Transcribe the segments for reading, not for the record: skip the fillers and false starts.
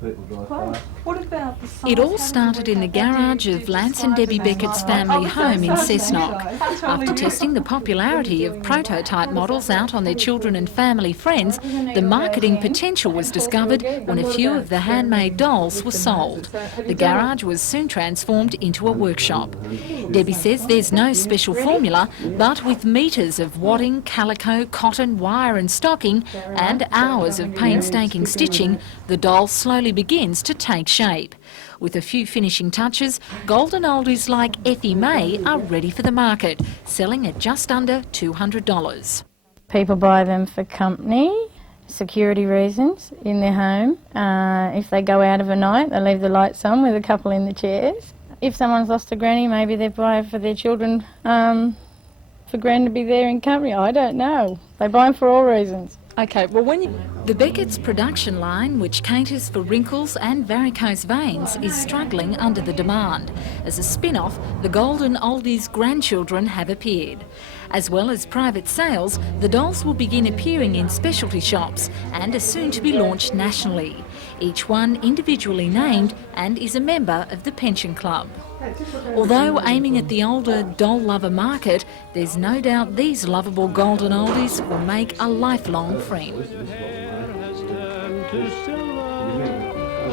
It all started in the garage of Lance and Debbie Beckett's family home in Cessnock. After testing the popularity of prototype models out on their children and family friends, the marketing potential was discovered when a few of the handmade dolls were sold. The garage was soon transformed into a workshop. Debbie says there's no special formula, but with metres of wadding, calico, cotton, wire and stocking, and hours of painstaking stitching, the doll slowly begins to take shape. With a few finishing touches, golden oldies like Effie May are ready for the market, selling at just under $200. People buy them for company, security reasons in their home. If they go out of a night, they leave the lights on with a couple in the chairs. If someone's lost a granny, maybe they buy for their children, for Gran to be there in company. I don't know. They buy them for all reasons. OK, well The Beckett's production line, which caters for wrinkles and varicose veins, is struggling under the demand. As a spin-off, the Golden Oldies grandchildren have appeared. As well as private sales, the dolls will begin appearing in specialty shops and are soon to be launched nationally. Each one individually named and is a member of the Pension Club. Although aiming at the older doll lover market, there's no doubt these lovable golden oldies will make a lifelong friend.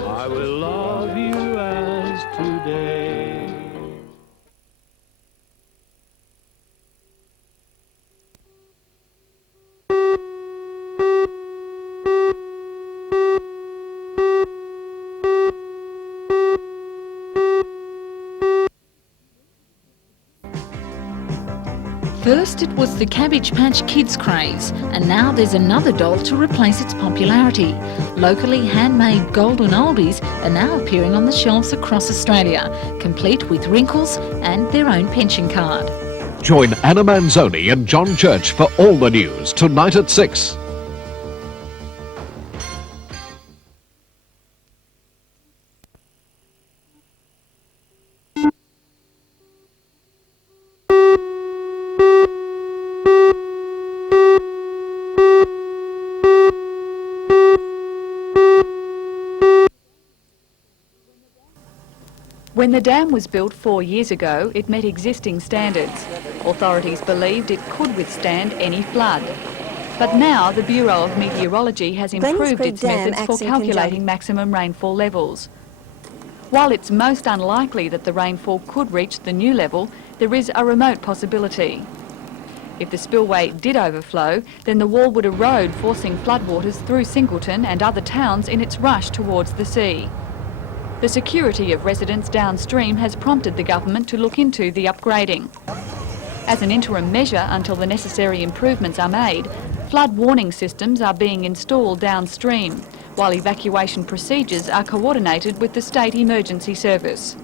I will love you as today. First it was the Cabbage Patch Kids craze, and now there's another doll to replace its popularity. Locally handmade golden oldies are now appearing on the shelves across Australia, complete with wrinkles and their own pension card. Join Anna Manzoni and John Church for all the news tonight at 6. When the dam was built 4 years ago, it met existing standards. Authorities believed it could withstand any flood. But now the Bureau of Meteorology has improved its methods for calculating maximum rainfall levels. While it's most unlikely that the rainfall could reach the new level, there is a remote possibility. If the spillway did overflow, then the wall would erode, forcing floodwaters through Singleton and other towns in its rush towards the sea. The security of residents downstream has prompted the government to look into the upgrading. As an interim measure until the necessary improvements are made, flood warning systems are being installed downstream, while evacuation procedures are coordinated with the State Emergency Service.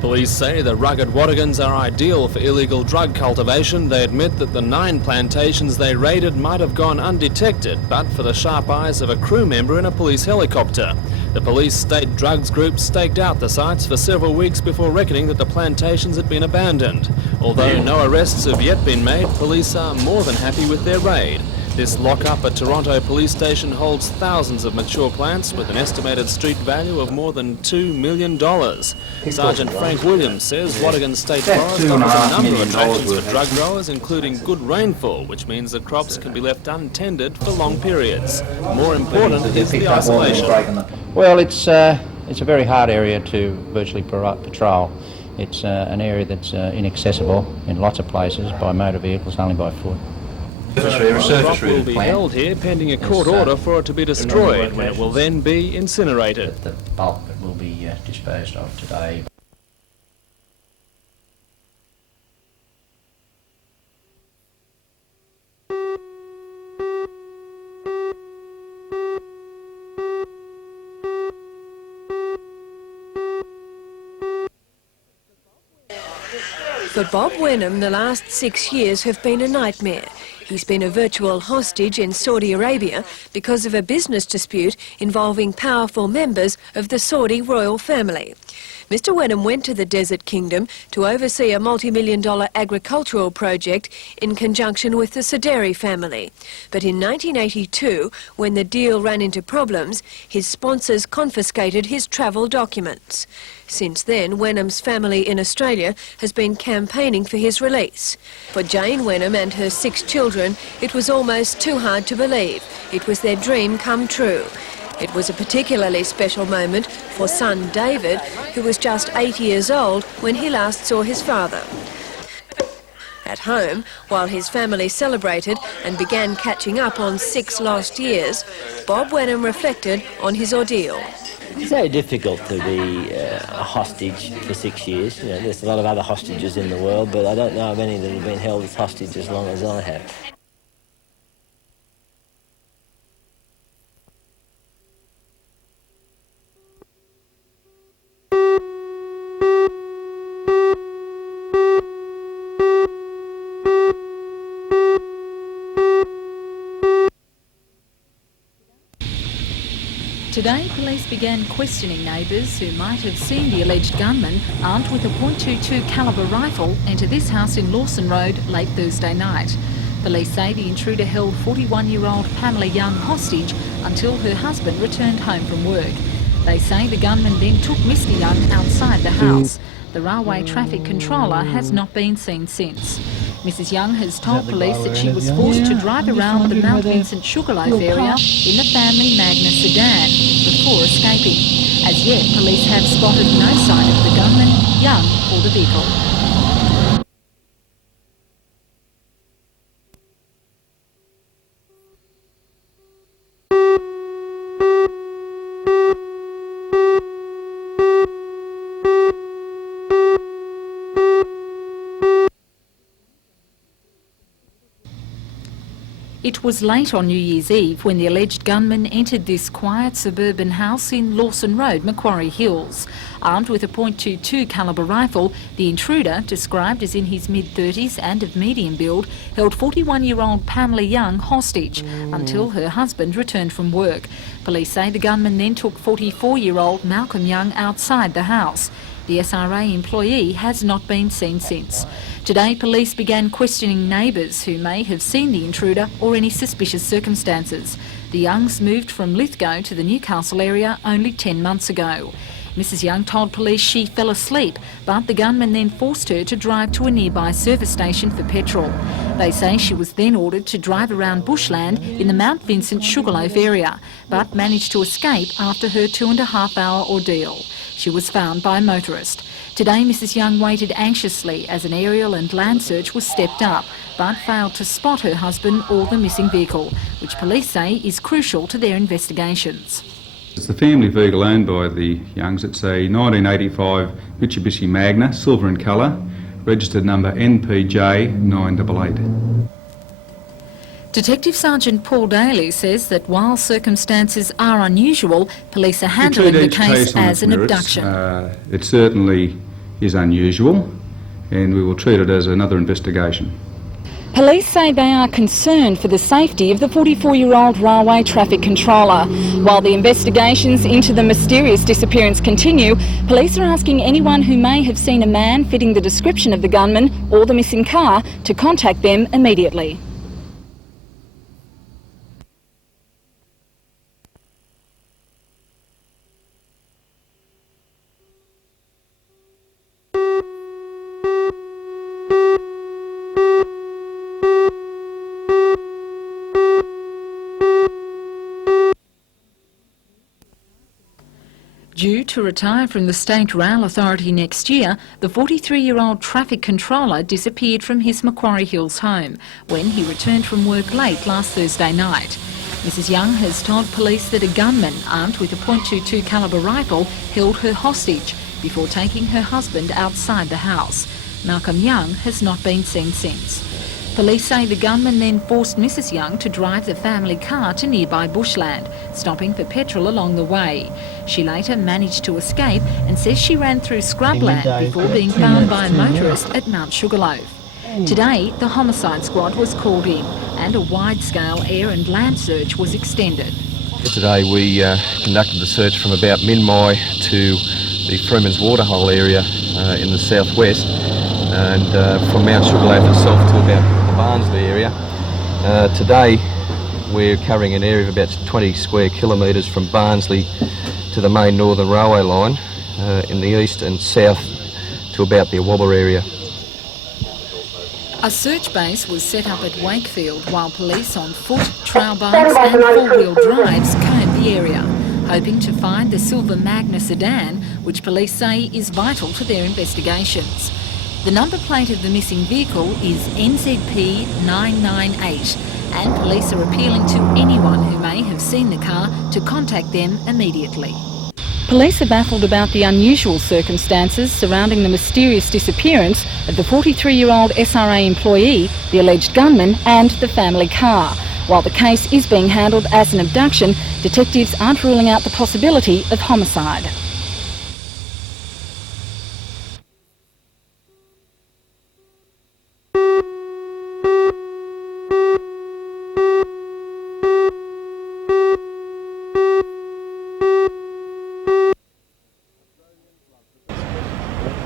Police say the rugged Watagans are ideal for illegal drug cultivation. They admit that the 9 plantations they raided might have gone undetected, but for the sharp eyes of a crew member in a police helicopter. The police state drugs group staked out the sites for several weeks before reckoning that the plantations had been abandoned. Although no arrests have yet been made, police are more than happy with their raid. This lock-up at Toronto Police Station holds thousands of mature plants with an estimated street value of more than $2 million. Sergeant Frank Williams says Watagan State Forest offers a number of attractions for drug growers, including good rainfall, which means the crops can be left untended for long periods. More important is the isolation. Well, it's a very hard area to virtually patrol. It's an area that's inaccessible in lots of places by motor vehicles, only by foot. The crop will be held here pending a court order for it to be destroyed, when it will then be incinerated. The bulk will be disposed of today. For Bob Wenham, the last 6 years have been a nightmare. He's been a virtual hostage in Saudi Arabia because of a business dispute involving powerful members of the Saudi royal family. Mr Wenham went to the Desert Kingdom to oversee a multi-million-dollar agricultural project in conjunction with the Saderi family. But in 1982, when the deal ran into problems, his sponsors confiscated his travel documents. Since then, Wenham's family in Australia has been campaigning for his release. For Jane Wenham and her 6 children, it was almost too hard to believe. It was their dream come true. It was a particularly special moment for son David, who was just 8 years old when he last saw his father. At home, while his family celebrated and began catching up on 6 lost years, Bob Wenham reflected on his ordeal. It's very difficult to be a hostage for 6 years. You know, there's a lot of other hostages in the world, but I don't know of any that have been held as hostage as long as I have. Today, police began questioning neighbours who might have seen the alleged gunman armed with a .22 calibre rifle enter this house in Lawson Road late Thursday night. Police say the intruder held 41-year-old Pamela Young hostage until her husband returned home from work. They say the gunman then took Mr Young outside the house. The railway traffic controller has not been seen since. Mrs Young has told police that she was forced to drive around the Mount Vincent Sugarloaf area in the family Magna sedan before escaping. As yet, police have spotted no sign of the gunman, Young or the vehicle. It was late on New Year's Eve when the alleged gunman entered this quiet suburban house in Lawson Road, Macquarie Hills. Armed with a .22 calibre rifle, the intruder, described as in his mid-30s and of medium build, held 41-year-old Pamela Young hostage until her husband returned from work. Police say the gunman then took 44-year-old Malcolm Young outside the house. The SRA employee has not been seen since. Today, police began questioning neighbours who may have seen the intruder or any suspicious circumstances. The Youngs moved from Lithgow to the Newcastle area only 10 months ago. Mrs Young told police she fell asleep, but the gunman then forced her to drive to a nearby service station for petrol. They say she was then ordered to drive around bushland in the Mount Vincent Sugarloaf area, but managed to escape after her 2.5-hour ordeal. She was found by a motorist. Today, Mrs Young waited anxiously as an aerial and land search was stepped up, but failed to spot her husband or the missing vehicle, which police say is crucial to their investigations. It's the family vehicle owned by the Youngs. It's a 1985 Mitsubishi Magna, silver in colour, registered number NPJ 988. Detective Sergeant Paul Daly says that while circumstances are unusual, police are handling the case as an abduction. It certainly is unusual, and we will treat it as another investigation. Police say they are concerned for the safety of the 44-year-old railway traffic controller. While the investigations into the mysterious disappearance continue, police are asking anyone who may have seen a man fitting the description of the gunman or the missing car to contact them immediately. Due to retire from the State Rail Authority next year, the 43-year-old traffic controller disappeared from his Macquarie Hills home when he returned from work late last Thursday night. Mrs Young has told police that a gunman armed with a .22 calibre rifle held her hostage before taking her husband outside the house. Malcolm Young has not been seen since. Police say the gunman then forced Mrs Young to drive the family car to nearby bushland, stopping for petrol along the way. She later managed to escape and says she ran through scrubland before being found by a motorist at Mount Sugarloaf. Today, the homicide squad was called in and a wide-scale air and land search was extended. Yesterday we conducted the search from about Minmai to the Freeman's Waterhole area in the southwest, and from Mount Sugarloaf itself to about the Barnsley area. Today we're covering an area of about 20 square kilometres from Barnsley to the main Northern Railway line in the east and south to about the Awabba area. A search base was set up at Wakefield while police on foot, trail bikes and four-wheel drives combed the area, hoping to find the silver Magna sedan, which police say is vital to their investigations. The number plate of the missing vehicle is NZP 998, and police are appealing to anyone who may have seen the car to contact them immediately. Police are baffled about the unusual circumstances surrounding the mysterious disappearance of the 43-year-old SRA employee, the alleged gunman and the family car. While the case is being handled as an abduction, detectives aren't ruling out the possibility of homicide.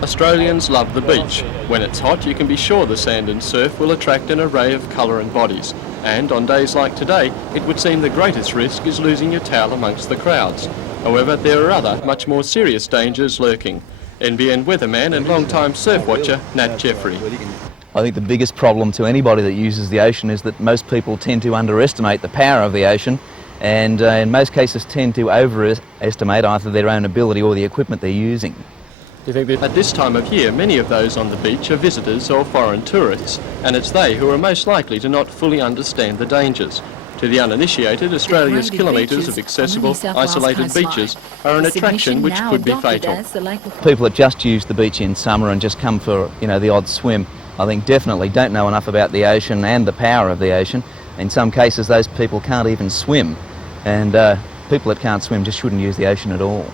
Australians love the beach. When it's hot, you can be sure the sand and surf will attract an array of colour and bodies. And on days like today, it would seem the greatest risk is losing your towel amongst the crowds. However, there are other, much more serious dangers lurking. NBN weatherman and long-time surf watcher, Nat Jeffrey. I think the biggest problem to anybody that uses the ocean is that most people tend to underestimate the power of the ocean, and in most cases tend to overestimate either their own ability or the equipment they're using. At this time of year, many of those on the beach are visitors or foreign tourists, and it's they who are most likely to not fully understand the dangers. To the uninitiated, Australia's kilometres of accessible, isolated beaches are an attraction which could be fatal. People that just use the beach in summer and just come for, the odd swim, I think definitely don't know enough about the ocean and the power of the ocean. In some cases, those people can't even swim, and people that can't swim just shouldn't use the ocean at all.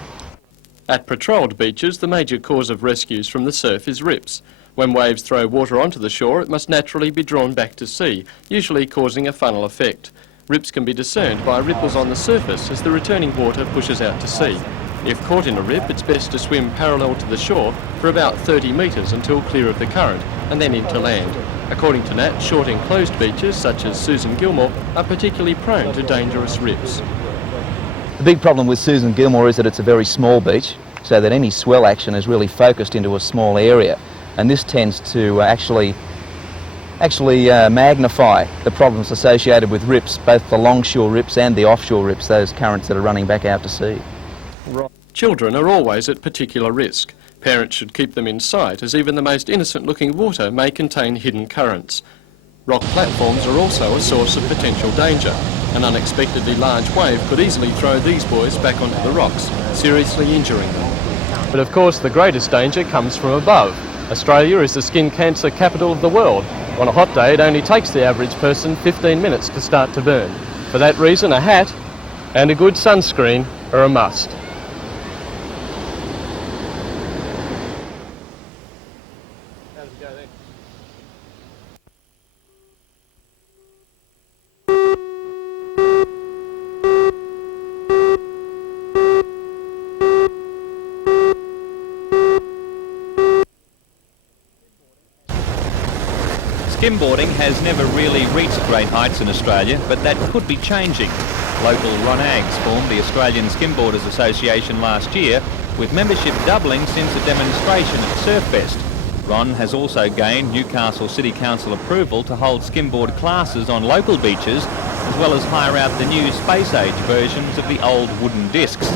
At patrolled beaches, the major cause of rescues from the surf is rips. When waves throw water onto the shore, it must naturally be drawn back to sea, usually causing a funnel effect. Rips can be discerned by ripples on the surface as the returning water pushes out to sea. If caught in a rip, it's best to swim parallel to the shore for about 30 metres until clear of the current, and then into land. According to Nat, short enclosed beaches, such as Susan Gilmore, are particularly prone to dangerous rips. The big problem with Susan Gilmore is that it's a very small beach, so that any swell action is really focused into a small area, and this tends to actually magnify the problems associated with rips, both the longshore rips and the offshore rips, those currents that are running back out to sea. Children are always at particular risk. Parents should keep them in sight, as even the most innocent-looking water may contain hidden currents. Rock platforms are also a source of potential danger. An unexpectedly large wave could easily throw these boys back onto the rocks, seriously injuring them. But of course the greatest danger comes from above. Australia is the skin cancer capital of the world. On a hot day it only takes the average person 15 minutes to start to burn. For that reason a hat and a good sunscreen are a must. Skimboarding has never really reached great heights in Australia, but that could be changing. Local Ron Aggs formed the Australian Skimboarders Association last year, with membership doubling since a demonstration at Surfest. Ron has also gained Newcastle City Council approval to hold skimboard classes on local beaches, as well as hire out the new space-age versions of the old wooden discs.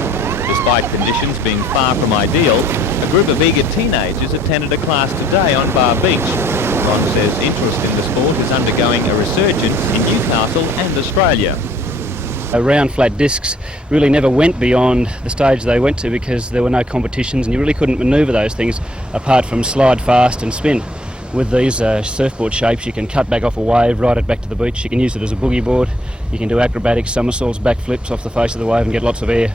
Despite conditions being far from ideal, a group of eager teenagers attended a class today on Bar Beach. Ron says interest in the sport is undergoing a resurgence in Newcastle and Australia. Round flat discs really never went beyond the stage they went to because there were no competitions and you really couldn't manoeuvre those things apart from slide fast and spin. with these surfboard shapes, you can cut back off a wave, ride it back to the beach. You can use it as a boogie board. You can do acrobatics, somersaults, backflips off the face of the wave and get lots of air.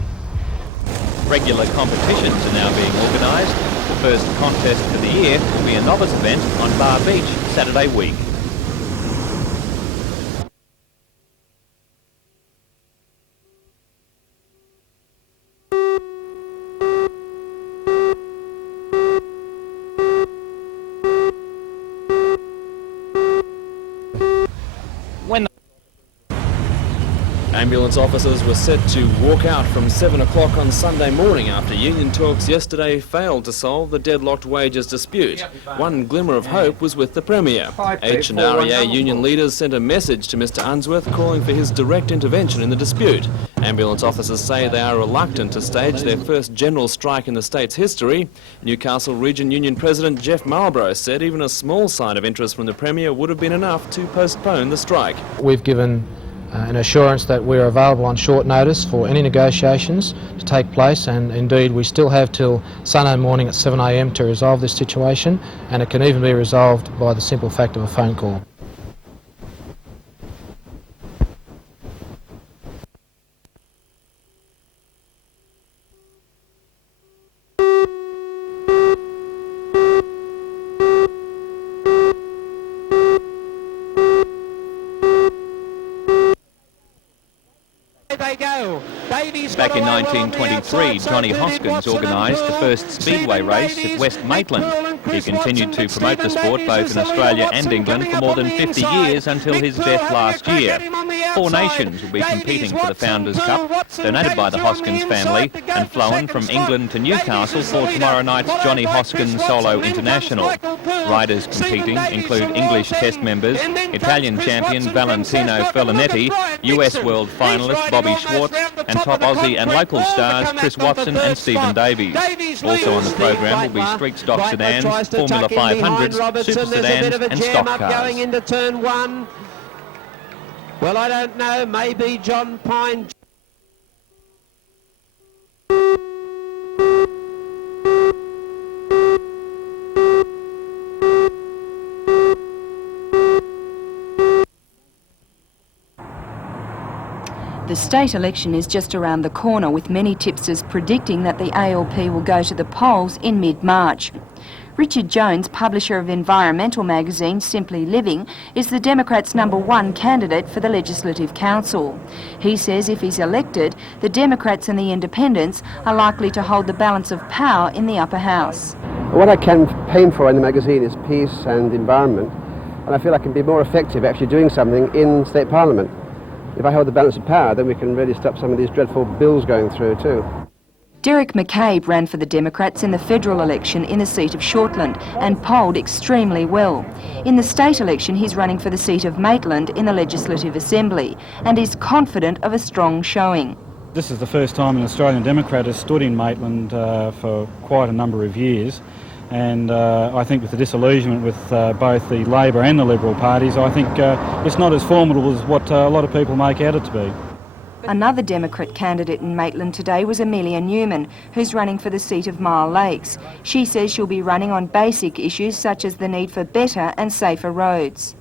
Regular competitions are now being organised. The first contest for the year will be a novice event on Bar Beach Saturday week. Ambulance officers were set to walk out from 7 o'clock on Sunday morning after union talks yesterday failed to solve the deadlocked wages dispute. One glimmer of hope was with the Premier. H&REA union leaders sent a message to Mr Unsworth calling for his direct intervention in the dispute. Ambulance officers say they are reluctant to stage their first general strike in the state's history. Newcastle Region Union President Jeff Marlborough said even a small sign of interest from the Premier would have been enough to postpone the strike. We've given an assurance that we're available on short notice for any negotiations to take place, and indeed we still have till Sunday morning at 7 a.m. to resolve this situation, and it can even be resolved by the simple fact of a phone call. Back in 1923, Johnny Hoskins organised the first speedway race at West Maitland. He continued to promote the sport both in Australia and England for more than 50 years until his death last year. 4 nations will be competing for the Founders' Cup, donated by the Hoskins family and flown from England to Newcastle for tomorrow night's Johnny Hoskins Solo International. Riders competing include English Test members, Italian champion Valentino Ferlinetti, US World finalist Bobby Schwartz, and top Aussie and local stars Chris Watson and Stephen Davies. Also on the program will be street stock sedans, Formula 500s, super sedans and stock cars. Going into turn 1. Well, I don't know, maybe John Pine. The state election is just around the corner, with many tipsters predicting that the ALP will go to the polls in mid-March. Richard Jones, publisher of environmental magazine Simply Living, is the Democrats' #1 candidate for the Legislative Council. He says if he's elected, the Democrats and the Independents are likely to hold the balance of power in the upper house. What I campaign for in the magazine is peace and environment, and I feel I can be more effective actually doing something in State Parliament. If I hold the balance of power, then we can really stop some of these dreadful bills going through too. Derek McCabe ran for the Democrats in the federal election in the seat of Shortland and polled extremely well. In the state election, he's running for the seat of Maitland in the Legislative Assembly and is confident of a strong showing. This is the first time an Australian Democrat has stood in Maitland for quite a number of years, and I think with the disillusionment with both the Labor and the Liberal parties, I think it's not as formidable as what a lot of people make out it to be. Another Democrat candidate in Maitland today was Amelia Newman, who's running for the seat of Mile Lakes. She says she'll be running on basic issues such as the need for better and safer roads.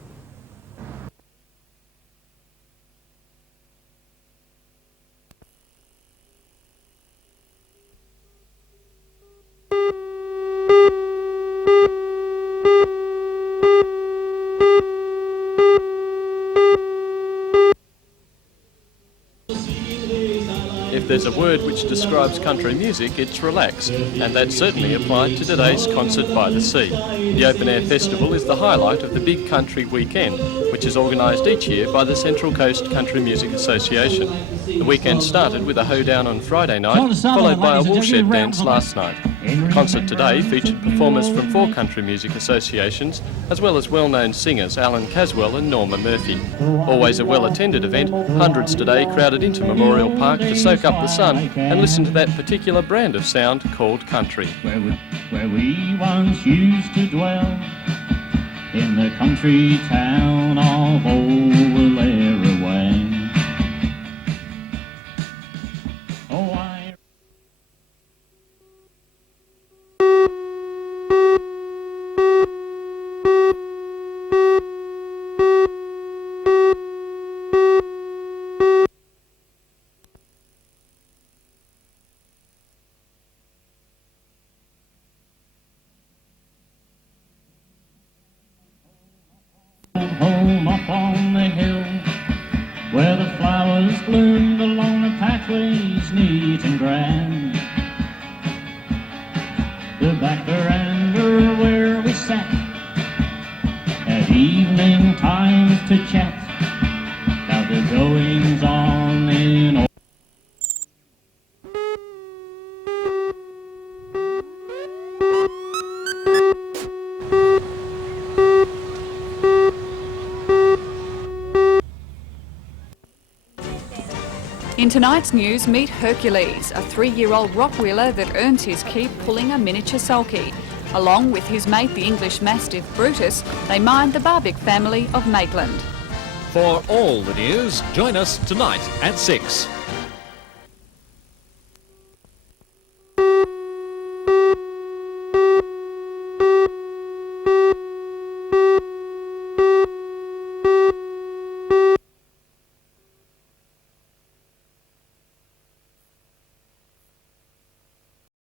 If there's a word which describes country music, it's relaxed, and that certainly applied to today's Concert by the Sea. The Open Air Festival is the highlight of the Big Country Weekend, which is organised each year by the Central Coast Country Music Association. The weekend started with a hoedown on Friday night, followed by a woolshed dance last night. The concert today featured performers from 4 country music associations, as well as well-known singers Alan Caswell and Norma Murphy. Always a well-attended event, hundreds today crowded into Memorial Park to soak up the sun and listen to that particular brand of sound called country. Where we once used to dwell, in the country town of Overlaraway. flowers bloomed along the pathways neat and grand. The back veranda where we sat at evening times to chat about the goings on in old. In tonight's news, meet Hercules, a 3-year-old rock-wheeler that earns his keep pulling a miniature sulky. Along with his mate, the English Mastiff Brutus, they mind the Barbic family of Maitland. For all the news, join us tonight at 6.